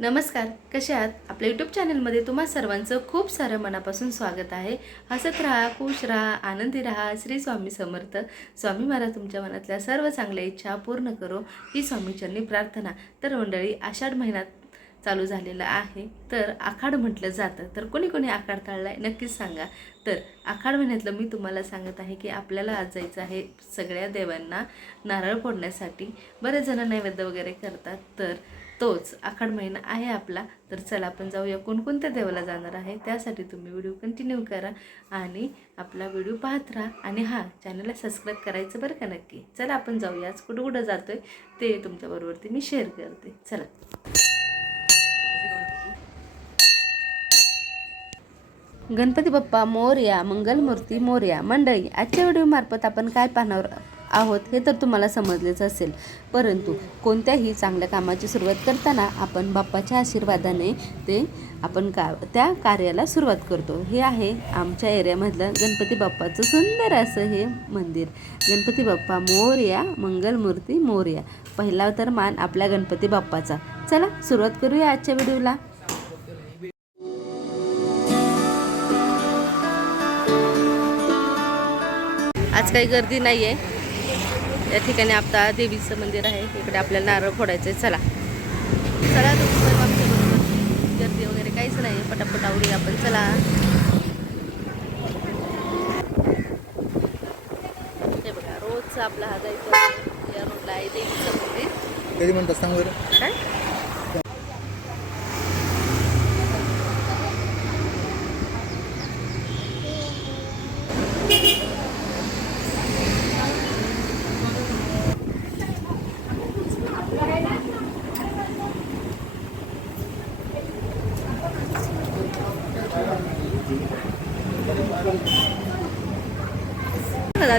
नमस्कार कसे आहात? आपल्या यूट्यूब चॅनलमध्ये तुम्हा सर्वांचं खूप सारं मनापासून स्वागत आहे. हसत राहा खुश राहा आनंदी राहा श्री स्वामी समर्थ. स्वामी महाराज तुमच्या मनातल्या सर्व चांगल्या इच्छा पूर्ण करो. ही स्वामीचरणी प्रार्थना तर मंडळी आषाढ महिन्यात चालू झालेलं आहे. तर आखाड म्हटलं जातं. तर कोणी कोणी आखाड टाळलाय नक्कीच सांगा. तर आखाड महिन्यातलं मी तुम्हाला सांगत आहे की आपल्याला आज जायचं आहे सगळ्या देवांना नारळ फोडण्यासाठी. बरेच जण नैवेद्य वगैरे करतात. तर तोच आखाड महिना आहे आपला तर चला आपण जाऊया कोणकोणत्या देवाला जाणार आहे त्यासाठी तुम्ही व्हिडिओ कंटिन्यू करा आणि आपला व्हिडिओ पाहत राहा. आणि हा चॅनलला सबस्क्राईब करायचं बरं का नक्की? चला आपण जाऊया. आज कुठं कुठं आहे ते तुमच्याबरोबरती मी शेअर करते. चला. गणपती बाप्पा मोर्या मंगलमूर्ती मोर्या मंडळी आजच्या व्हिडिओमार्फत आपण काय पाहणार? आहोत हे तर तुम्हाला समजलेच असेल. परंतु कोणत्याही चांगल्या कामाची सुरुवात करताना आपण बाप्पाच्या आशीर्वादाने ते आपण का त्या कार्याला सुरुवात करतो. हे आहे आमच्या एरियामधलं गणपती बाप्पाचं सुंदर असं हे मंदिर. गणपती बाप्पा मोरया मंगलमूर्ती मोरया. पहिला तर मान आपल्या गणपती बाप्पाचा. चला सुरुवात करूया आजच्या व्हिडिओला. आज काही गर्दी नाही आहे या ठिकाणी आता देवीचं मंदिर आहे. इकडे आपल्याला नारळ फोडायचं आहे चला. चला तुम्ही गर्दी वगैरे काहीच नाही पटापट आवडूया आपण चला. बघा रोज आपला हा जायचं. या रोडला आहे देवीचं मंदिर. कधी म्हणतात सांग काय?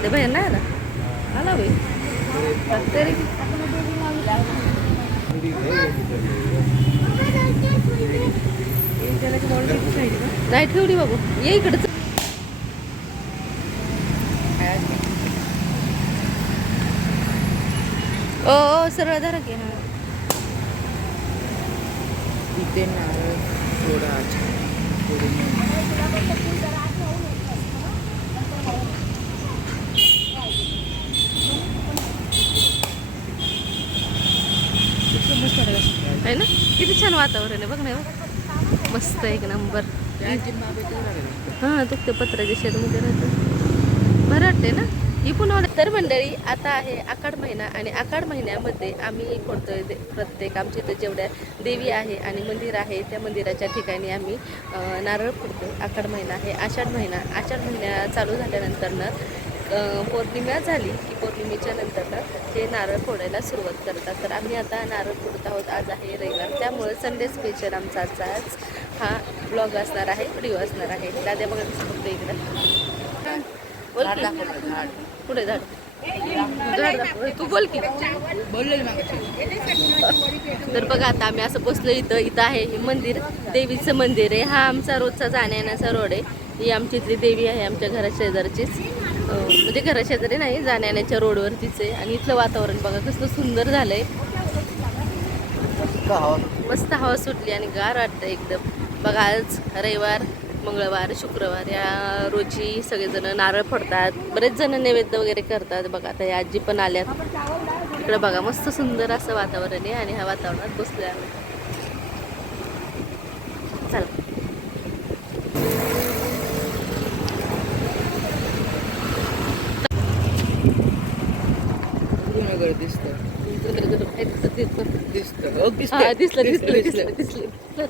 दादा बाहेर नाही आला. आला बाई. तरी नाही ठेवली बाबू? ये इकडे ओ सरळ धरा की. हा इथे नारळ थोडा आहे ना किती छान वातावरण आहे बघ ना मस्त एक नंबर हां तो पत्राच्या पत्र्याच्या शेडमध्ये राहतं. बरं वाटते ना? ही तर मंडळी आता आहे आखाड महिना आणि आखाड महिन्यामध्ये आम्ही फोडतोय दे- प्रत्येक आमच्या इथं जेवढ्या देवी आहे आणि मंदिर आहे त्या मंदिराच्या ठिकाणी आम्ही नारळ फोडतो आखाड महिना आहे आषाढ महिना. आषाढ महिना चालू झाल्यानंतरनं पौर्णिमा झाली की पौर्णिमेच्या नंतरनं ते नारळ फोडायला सुरुवात करतात. तर आम्ही आता नारळ फोडत आहोत. आज आहे रविवार. त्यामुळे संडे स्पेशल आमचा आज हा ब्लॉग असणार आहे व्हिडिओ असणार आहे. दाद्या बघा इकडं. बोल पुढे झाड. तू बोल की. तर बघा आता आम्ही असं बसलो इथं. इथं आहे हे मंदिर. देवीचं मंदिर आहे. हा आमचा रोजचा जाण्या येण्याचा रोड आहे. ही आमची इथली देवी आहे आमच्या घरा शेजारचीच. म्हणजे घरा शेजारी नाही जाण्या येण्याच्या रोडवरतीच. आहे आणि इथलं वातावरण बघा कसलं सुंदर झालंय. मस्त हवा सुटली. आणि गार वाटतं एकदम. बघा आज रविवार मंगळवार शुक्रवार या रोजी सगळेजण नारळ फोडतात. बरेच जण नैवेद्य वगैरे करतात. बघा आता या आजी पण आल्यात. इकडे बघा मस्त सुंदर असं वातावरण आहे आणि ह्या वातावरणात बसलोय आम्ही चला नगर दिसतं दिसतं हो, हा, दिसलं दिसतंय. दिसलं दिसलं दिसलं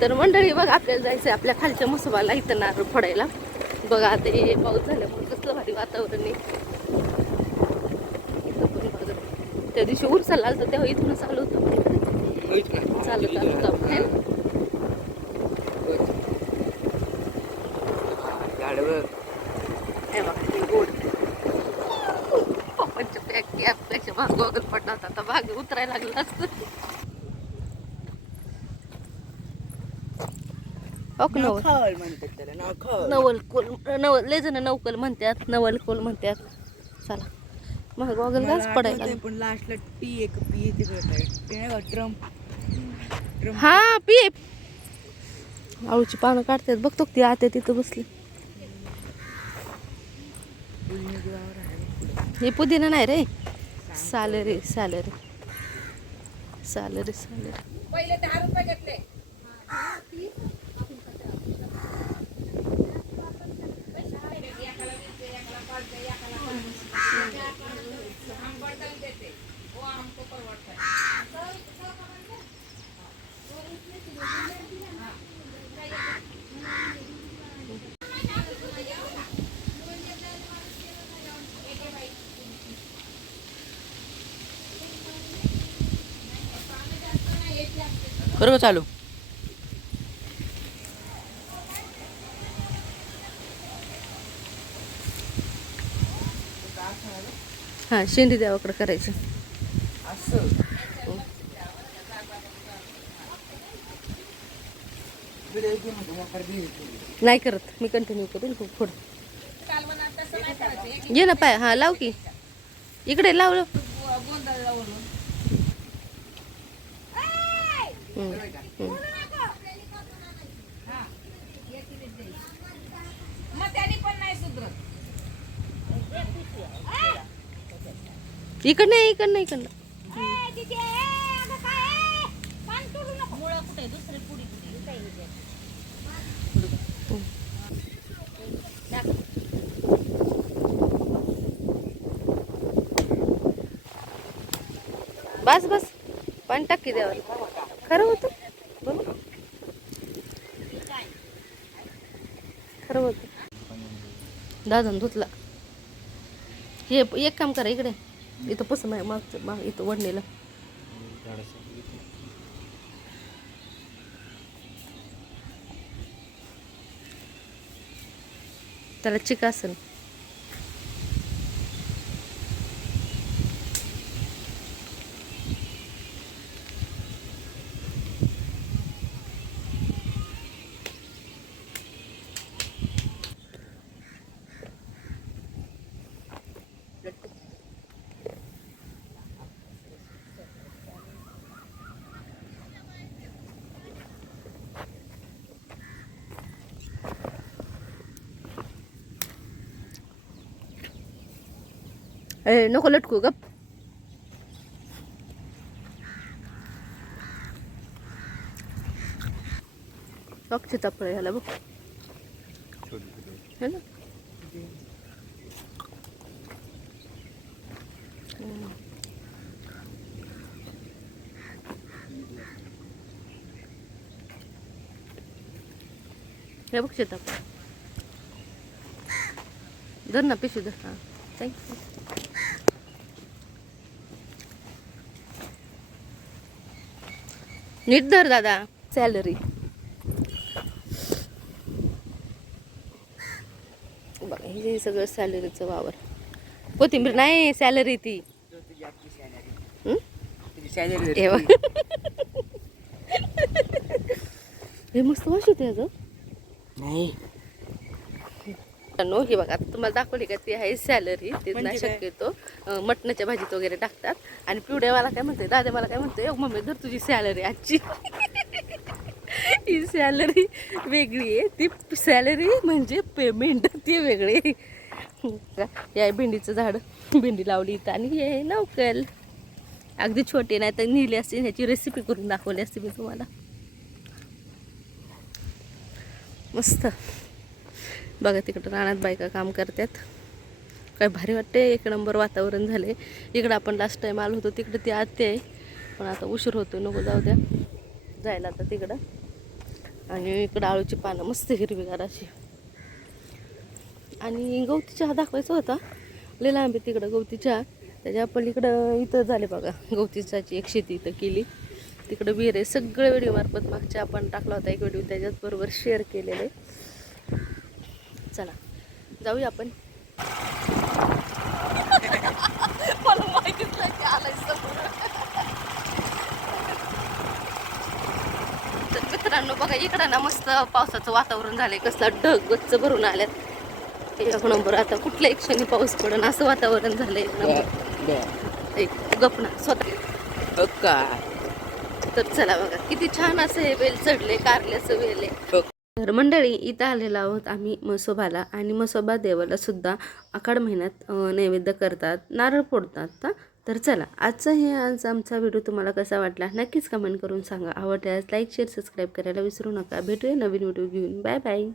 तर मंडळी बघ आपल्याला जायचंय आपल्या खालच्या मसोबाला इथं नारळ फोडायला बघा आता हे पाऊस झाल्यामुळे कसलं भारी वातावरण आहे. त्या दिवशी उरसाला आलं तेव्हा इथूनच आलो होतो होईच ना. चालत चालत जाऊ है ना? झाडं हे बघा, हे गोड पप्पांच्या पॅक कॅपपेक्षा भाग गोगल पडला होता आता उतरायला लागला ओक नवल? नवल कोल नवल लय जण नवकल म्हणतात नवल कोल म्हणतात. चला. मग गॉगल घास मला पडायला पण लास्टला टी एक पी ते नाही ट्रम्प हा पी आळूची पानं काढतात. बघतो ती आत्या तिथं बसली. हे पुदिना नाही रे. Salary salary. चालेल. चालेल पहिले दहा रुपये घेतले. बरोबर चालू. हां शेंडी देवाकडे करायची. नाही करत मी कंटिन्यू करून खूप पुढं. ये ना पाय हां लाव की. इकडे लावलं लाव नाही इकडं नाही इकडं बस बस. पण टक्की की खरं होतं? बोल खरं होतं. दादा धुतला. हे एक काम करा इकडे. इथं पसंत आहे मागचं माग इथं वडणीला. त्याला चिक असेल ए नको लटकू गप लक्ष तापळ ह्याला बघ है ना हम्म. हे बघ शेताप धर ना पिशवी धर हां थँक्यू नीट धर दादा. सॅलरी. बघा हे सगळं सॅलरीचं वावर. कोथिंबीर नाही सॅलरी ती. सॅलरी हं? मस्त वाश अगं. नाही. नो हे बघा तुम्हाला दाखवली का ती आहे सॅलरी ते म्हणजे नाही काय? शक्यतो मटणाच्या भाजीत वगैरे टाकतात. आणि पिवड्या मला काय म्हणते दादा मला काय म्हणते मम्मी धर तुझी सॅलरी आजची ही सॅलरी वेगळी आहे. ती सॅलरी म्हणजे पेमेंट ती वेगळी आहे. भेंडीचं झाड भेंडी लावली इथं आणि हे नवकल अगदी छोटी नाही तर नेली असती ह्याची रेसिपी करून दाखवली असती मी तुम्हाला. मस्त. बघा तिकडं रानात बायका काम करतात. काय भारी वाटते एक नंबर वातावरण झाले इकडं आपण लास्ट टाईम आलो होतो तिकडं ती आते आहे. पण आता उशीर होतो नको जाऊ द्या. जायला आता तिकडं. आणि इकडं आळूची पानं मस्त हिरवीगार अशी. आणि गवती चहा दाखवायचा होता. लय लांब आहे तिकडं गवती चहा. त्याच्या पलीकडं इथं झाले बघा गवती चहाची एक शेती इथं केली. तिकडं विहीर आहे. सगळे व्हिडिओ मार्फत मागच्या आपण टाकला होता एक व्हिडिओ त्याच्याचबरोबर शेअर केलेले आहे. चला जाऊया आपण. मला माहितीच नाही आलाय. तर मित्रांनो बघा इकडं ना मस्त पावसाचं वातावरण झालंय. कसलं ढग गच्च भरून आल्यात. एक नंबर आता कुठल्या एक क्षणी पाऊस पडन असं वातावरण झालंय एक नंबर एक गपना स्वतः. काय तर चला बघा किती छान असं हे वेल चढले कारल्याचं वेल आहे. तर मंडळी इथं आलेलो आहोत आम्ही मसोबाला आणि मसोबा देवाला सुद्धा आखाड महिन्यात नैवेद्य करतात नारळ फोडतात का तर चला आजचा हे आज आमचा व्हिडिओ तुम्हाला कसा वाटला नक्कीच कमेंट करून सांगा. आवडल्यास लाईक शेअर सबस्क्राईब करायला विसरू नका. भेटूया नवीन व्हिडिओ घेऊन. Bye bye.